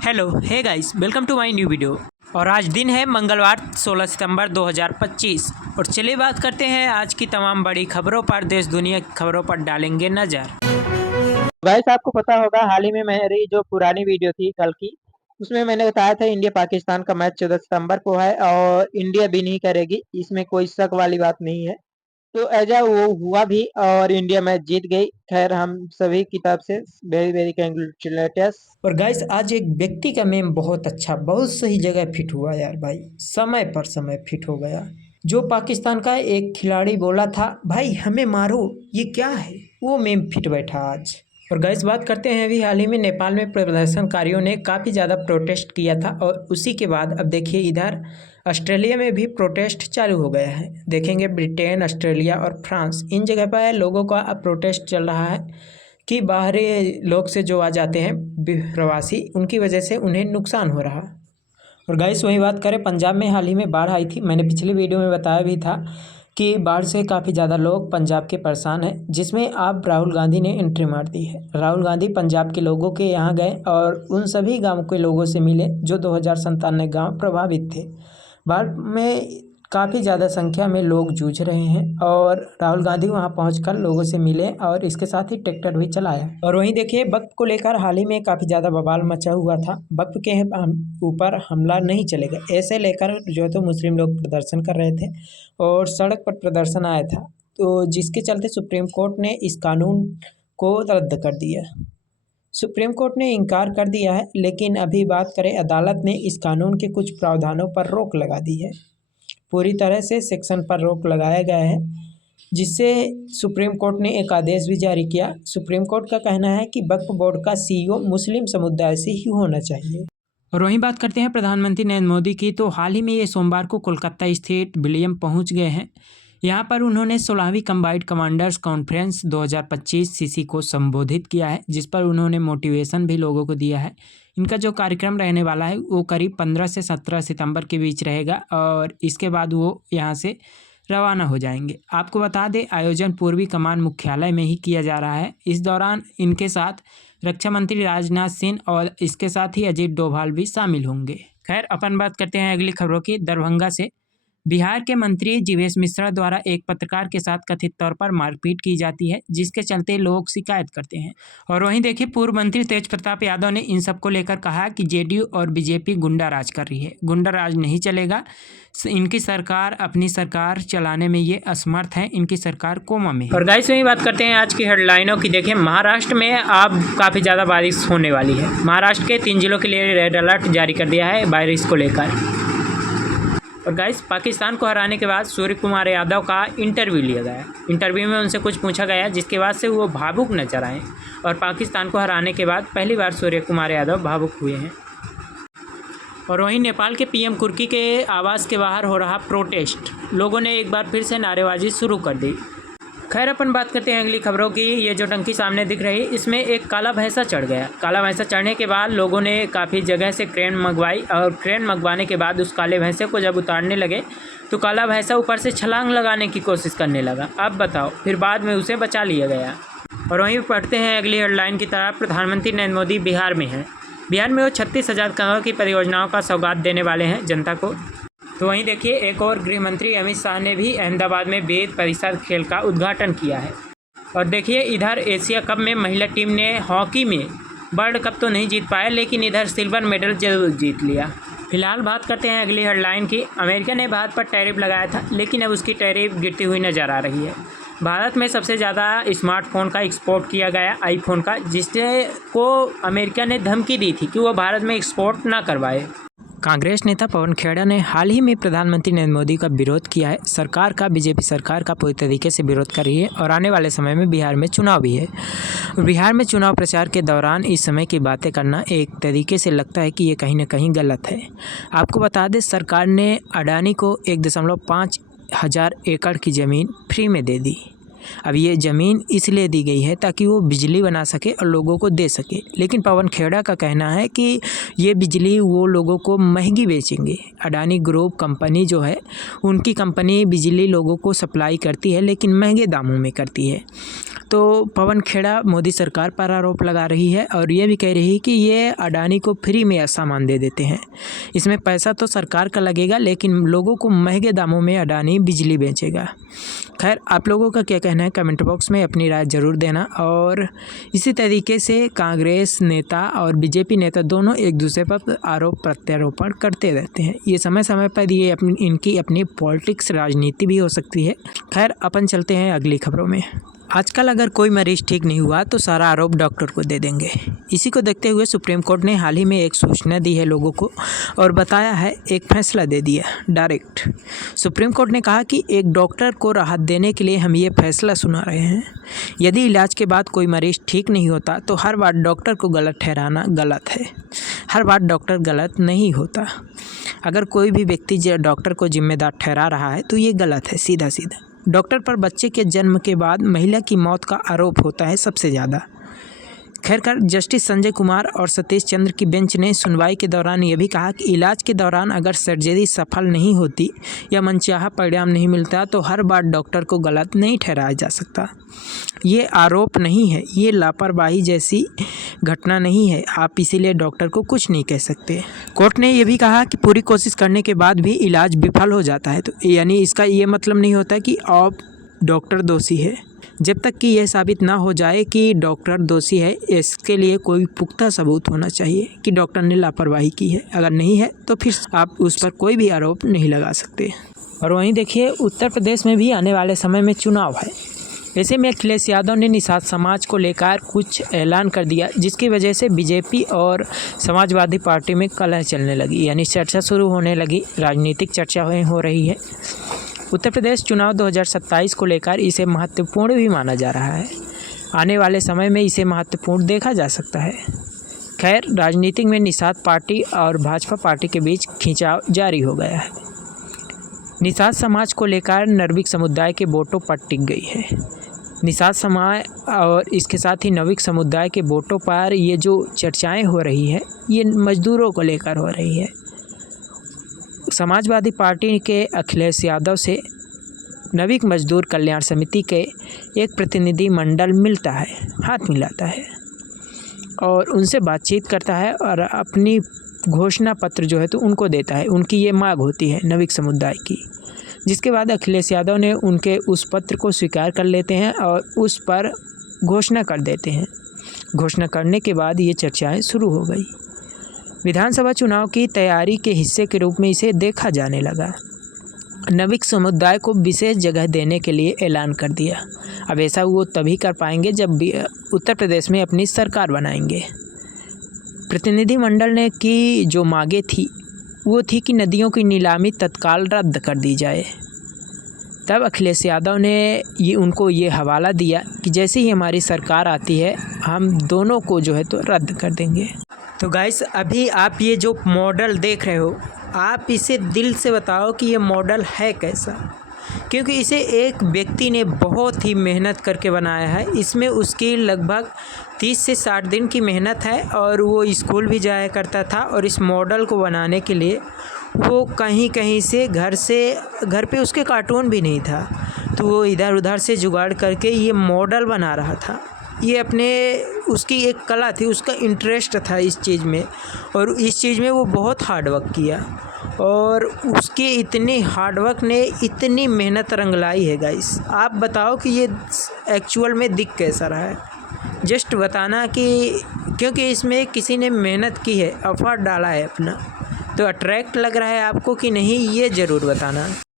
Hello hey guys, welcome to my new video. और आज दिन है मंगलवार 16 सितंबर 2025। और चलिए बात करते हैं आज की तमाम बड़ी खबरों पर। देश दुनिया की खबरों पर डालेंगे नज़र। गाइस आपको पता होगा हाल ही में मेरी जो पुरानी वीडियो थी कल की, उसमें मैंने बताया था इंडिया पाकिस्तान का मैच 14 सितंबर को है और इंडिया विन ही करेगी, इसमें कोई शक वाली बात नहीं है। तो ऐजा वो हुआ भी और इंडिया मैच जीत गई। खैर हम सभी की तरफ से वेरी वेरी कंग्रेचुलेटर्स। और गाइस आज एक व्यक्ति का मेम बहुत अच्छा, बहुत सही जगह फिट हुआ यार भाई, समय पर समय फिट हो गया। जो पाकिस्तान का एक खिलाड़ी बोला था भाई हमें मारो, ये क्या है, वो मेम फिट बैठा आज। और गाइस बात करते हैं अभी हाल ही में नेपाल में प्रदर्शनकारियों ने काफ़ी ज़्यादा प्रोटेस्ट किया था और उसी के बाद अब देखिए इधर ऑस्ट्रेलिया में भी प्रोटेस्ट चालू हो गया है। देखेंगे ब्रिटेन, ऑस्ट्रेलिया और फ्रांस, इन जगह पर लोगों का अब प्रोटेस्ट चल रहा है कि बाहरी लोग से जो आ जाते हैं प्रवासी, उनकी वजह से उन्हें नुकसान हो रहा। और गाइस वही बात करें, पंजाब में हाल ही में बाढ़ आई थी। मैंने पिछली वीडियो में बताया भी था कि बाढ़ से काफ़ी ज़्यादा लोग पंजाब के परेशान हैं, जिसमें अब राहुल गांधी ने एंट्री मार दी है। राहुल गांधी पंजाब के लोगों के यहाँ गए और उन सभी गाँव के लोगों से मिले जो 2097 गाँव प्रभावित थे। बाढ़ में काफ़ी ज़्यादा संख्या में लोग जूझ रहे हैं और राहुल गांधी वहां पहुंचकर लोगों से मिले और इसके साथ ही ट्रैक्टर भी चलाया। और वहीं देखिए वक्फ को लेकर हाल ही में काफ़ी ज़्यादा बवाल मचा हुआ था। वक्फ के ऊपर हमला नहीं चलेगा, ऐसे लेकर जो तो मुस्लिम लोग प्रदर्शन कर रहे थे और सड़क पर प्रदर्शन आया था, तो जिसके चलते सुप्रीम कोर्ट ने इस कानून को रद्द कर दिया। सुप्रीम कोर्ट ने इनकार कर दिया है, लेकिन अभी बात करें अदालत ने इस कानून के कुछ प्रावधानों पर रोक लगा दी है। पूरी तरह से सेक्शन पर रोक लगाया गया है, जिससे सुप्रीम कोर्ट ने एक आदेश भी जारी किया। सुप्रीम कोर्ट का कहना है कि वक्फ बोर्ड का सीईओ मुस्लिम समुदाय से ही होना चाहिए। और वहीं बात करते हैं प्रधानमंत्री नरेंद्र मोदी की, तो हाल ही में ये सोमवार को कोलकाता स्थित विलियम पहुंच गए हैं। यहाँ पर उन्होंने 16वीं कंबाइंड कमांडर्स कॉन्फ्रेंस 2025 सीसी को संबोधित किया है, जिस पर उन्होंने मोटिवेशन भी लोगों को दिया है। इनका जो कार्यक्रम रहने वाला है वो करीब 15 से 17 सितंबर के बीच रहेगा और इसके बाद वो यहाँ से रवाना हो जाएंगे। आपको बता दें आयोजन पूर्वी कमान मुख्यालय में ही किया जा रहा है। इस दौरान इनके साथ रक्षा मंत्री राजनाथ सिंह और इसके साथ ही अजीत डोभाल भी शामिल होंगे। खैर अपन बात करते हैं अगली खबरों की। दरभंगा से बिहार के मंत्री जीवेश मिश्रा द्वारा एक पत्रकार के साथ कथित तौर पर मारपीट की जाती है, जिसके चलते लोग शिकायत करते हैं। और वहीं देखिए पूर्व मंत्री तेज प्रताप यादव ने इन सबको लेकर कहा कि जेडीयू और बीजेपी गुंडा राज कर रही है। गुंडा राज नहीं चलेगा, इनकी सरकार अपनी सरकार चलाने में ये असमर्थ है, इनकी सरकार कोमा में। और गाइस वही बात करते हैं आज की हेडलाइनों की। देखिए महाराष्ट्र में अब काफ़ी ज़्यादा बारिश होने वाली है। महाराष्ट्र के 3 जिलों के लिए रेड अलर्ट जारी कर दिया है बारिश को लेकर। और गाइस पाकिस्तान को हराने के बाद सूर्य कुमार यादव का इंटरव्यू लिया गया। इंटरव्यू में उनसे कुछ पूछा गया, जिसके बाद से वो भावुक नजर आए और पाकिस्तान को हराने के बाद पहली बार सूर्य कुमार यादव भावुक हुए हैं। और वहीं नेपाल के पीएम कुर्की के आवास के बाहर हो रहा प्रोटेस्ट, लोगों ने एक बार फिर से नारेबाजी शुरू कर दी। खैर अपन बात करते हैं अगली खबरों की। ये जो टंकी सामने दिख रही है, इसमें एक काला भैंसा चढ़ गया। काला भैंसा चढ़ने के बाद लोगों ने काफ़ी जगह से क्रेन मंगवाई और क्रेन मंगवाने के बाद उस काले भैंसे को जब उतारने लगे तो काला भैंसा ऊपर से छलांग लगाने की कोशिश करने लगा। अब बताओ, फिर बाद में उसे बचा लिया गया। और वहीं पढ़ते हैं अगली हेडलाइन की तरफ। प्रधानमंत्री नरेंद्र मोदी बिहार में हैं। बिहार में वो 36,000 करोड़ की परियोजनाओं का सौगात देने वाले हैं जनता को। तो वहीं देखिए एक और गृह मंत्री अमित शाह ने भी अहमदाबाद में वेद परिसर खेल का उद्घाटन किया है। और देखिए इधर एशिया कप में महिला टीम ने हॉकी में वर्ल्ड कप तो नहीं जीत पाया, लेकिन इधर सिल्वर मेडल जरूर जीत लिया। फिलहाल बात करते हैं अगली हेडलाइन की। अमेरिका ने भारत पर टैरिफ लगाया था, लेकिन अब उसकी टैरिफ गिरती हुई नज़र आ रही है। भारत में सबसे ज़्यादा स्मार्टफोन का एक्सपोर्ट किया गया, आईफोन का, जिससे को अमेरिका ने धमकी दी थी कि वो भारत में एक्सपोर्ट ना करवाए। कांग्रेस नेता पवन खेड़ा ने हाल ही में प्रधानमंत्री नरेंद्र मोदी का विरोध किया है। सरकार का, बीजेपी सरकार का पूरी तरीके से विरोध कर रही है और आने वाले समय में बिहार में चुनाव भी है। बिहार में चुनाव प्रचार के दौरान इस समय की बातें करना एक तरीके से लगता है कि ये कहीं ना कहीं गलत है। आपको बता दें सरकार ने अडानी को 1.5 हज़ार एकड़ की ज़मीन फ्री में दे दी। अब ये ज़मीन इसलिए दी गई है ताकि वो बिजली बना सके और लोगों को दे सके, लेकिन पवन खेड़ा का कहना है कि ये बिजली वो लोगों को महंगी बेचेंगे। अडानी ग्रुप कंपनी जो है, उनकी कंपनी बिजली लोगों को सप्लाई करती है लेकिन महंगे दामों में करती है। तो पवन खेड़ा मोदी सरकार पर आरोप लगा रही है और ये भी कह रही है कि ये अडानी को फ्री में सामान दे देते हैं। इसमें पैसा तो सरकार का लगेगा लेकिन लोगों को महंगे दामों में अडानी बिजली बेचेगा। खैर, आप लोगों का क्या कहना है कमेंट बॉक्स में अपनी राय ज़रूर देना। और इसी तरीके से कांग्रेस नेता और बीजेपी नेता दोनों एक दूसरे पर आरोप प्रत्यारोपण करते रहते हैं। ये समय समय पर ये इनकी अपनी पॉलिटिक्स राजनीति भी हो सकती है। खैर, अपन चलते हैं अगली खबरों में। आजकल अगर कोई मरीज ठीक नहीं हुआ तो सारा आरोप डॉक्टर को दे देंगे। इसी को देखते हुए सुप्रीम कोर्ट ने हाल ही में एक सूचना दी है लोगों को और बताया है, एक फैसला दे दिया डायरेक्ट। सुप्रीम कोर्ट ने कहा कि एक डॉक्टर को राहत देने के लिए हम ये फैसला सुना रहे हैं। यदि इलाज के बाद कोई मरीज ठीक नहीं होता तो हर बार डॉक्टर को गलत ठहराना गलत है। हर बार डॉक्टर गलत नहीं होता। अगर कोई भी व्यक्ति डॉक्टर को जिम्मेदार ठहरा रहा है तो ये गलत है, सीधा सीधा। डॉक्टर पर बच्चे के जन्म के बाद महिला की मौत का आरोप होता है सबसे ज़्यादा। खैर, जस्टिस संजय कुमार और सतीश चंद्र की बेंच ने सुनवाई के दौरान ये भी कहा कि इलाज के दौरान अगर सर्जरी सफल नहीं होती या मनचाहा परिणाम नहीं मिलता तो हर बार डॉक्टर को गलत नहीं ठहराया जा सकता। ये आरोप नहीं है, ये लापरवाही जैसी घटना नहीं है। आप इसीलिए डॉक्टर को कुछ नहीं कह सकते। कोर्ट ने यह भी कहा कि पूरी कोशिश करने के बाद भी इलाज विफल हो जाता है तो यानी इसका ये मतलब नहीं होता कि आप डॉक्टर दोषी है। जब तक कि यह साबित ना हो जाए कि डॉक्टर दोषी है, इसके लिए कोई पुख्ता सबूत होना चाहिए कि डॉक्टर ने लापरवाही की है। अगर नहीं है तो फिर आप उस पर कोई भी आरोप नहीं लगा सकते। और वहीं देखिए, उत्तर प्रदेश में भी आने वाले समय में चुनाव है। ऐसे में अखिलेश यादव ने निषाद समाज को लेकर कुछ ऐलान कर दिया, जिसकी वजह से बीजेपी और समाजवादी पार्टी में कलह चलने लगी, यानी चर्चा शुरू होने लगी, राजनीतिक चर्चा हो रही है। उत्तर प्रदेश चुनाव 2027 को लेकर इसे महत्वपूर्ण भी माना जा रहा है। आने वाले समय में इसे महत्वपूर्ण देखा जा सकता है। खैर, राजनीतिक में निषाद पार्टी और भाजपा पार्टी के बीच खिंचाव जारी हो गया है। निषाद समाज को लेकर नर्विक समुदाय के वोटों पर टिक गई है। निषाद समाज और इसके साथ ही नर्विक समुदाय के वोटों पर ये जो चर्चाएं हो रही है, ये मजदूरों को लेकर हो रही है। समाजवादी पार्टी के अखिलेश यादव से नर्विक मजदूर कल्याण समिति के एक प्रतिनिधि मंडल मिलता है, हाथ मिलाता है और उनसे बातचीत करता है और अपनी घोषणा पत्र जो है तो उनको देता है। उनकी ये मांग होती है नर्विक समुदाय की, जिसके बाद अखिलेश यादव ने उनके उस पत्र को स्वीकार कर लेते हैं और उस पर घोषणा कर देते हैं। घोषणा करने के बाद ये चर्चाएं शुरू हो गई। विधानसभा चुनाव की तैयारी के हिस्से के रूप में इसे देखा जाने लगा। नर्विक समुदाय को विशेष जगह देने के लिए ऐलान कर दिया। अब ऐसा वो तभी कर पाएंगे जब उत्तर प्रदेश में अपनी सरकार बनाएंगे। प्रतिनिधिमंडल ने की जो मांगे थी वो थी कि नदियों की नीलामी तत्काल रद्द कर दी जाए। तब अखिलेश यादव ने उनको ये हवाला दिया कि जैसे ही हमारी सरकार आती है हम दोनों को जो है तो रद्द कर देंगे। तो गाइस, अभी आप ये जो मॉडल देख रहे हो, आप इसे दिल से बताओ कि ये मॉडल है कैसा, क्योंकि इसे एक व्यक्ति ने बहुत ही मेहनत करके बनाया है। इसमें उसकी लगभग 30 से 60 दिन की मेहनत है और वो स्कूल भी जाया करता था और इस मॉडल को बनाने के लिए वो कहीं कहीं से घर पे उसके कार्टून भी नहीं था, तो वो इधर उधर से जुगाड़ करके ये मॉडल बना रहा था। ये उसकी एक कला थी, उसका इंटरेस्ट था इस चीज़ में और इस चीज़ में वो बहुत हार्डवर्क किया और उसके इतने हार्डवर्क ने इतनी मेहनत रंग लाई है। गाइस, आप बताओ कि ये एक्चुअल में दिख कैसा रहा है, जस्ट बताना कि क्योंकि इसमें किसी ने मेहनत की है, एफर्ट डाला है अपना, तो अट्रैक्ट लग रहा है आपको कि नहीं, ये ज़रूर बताना।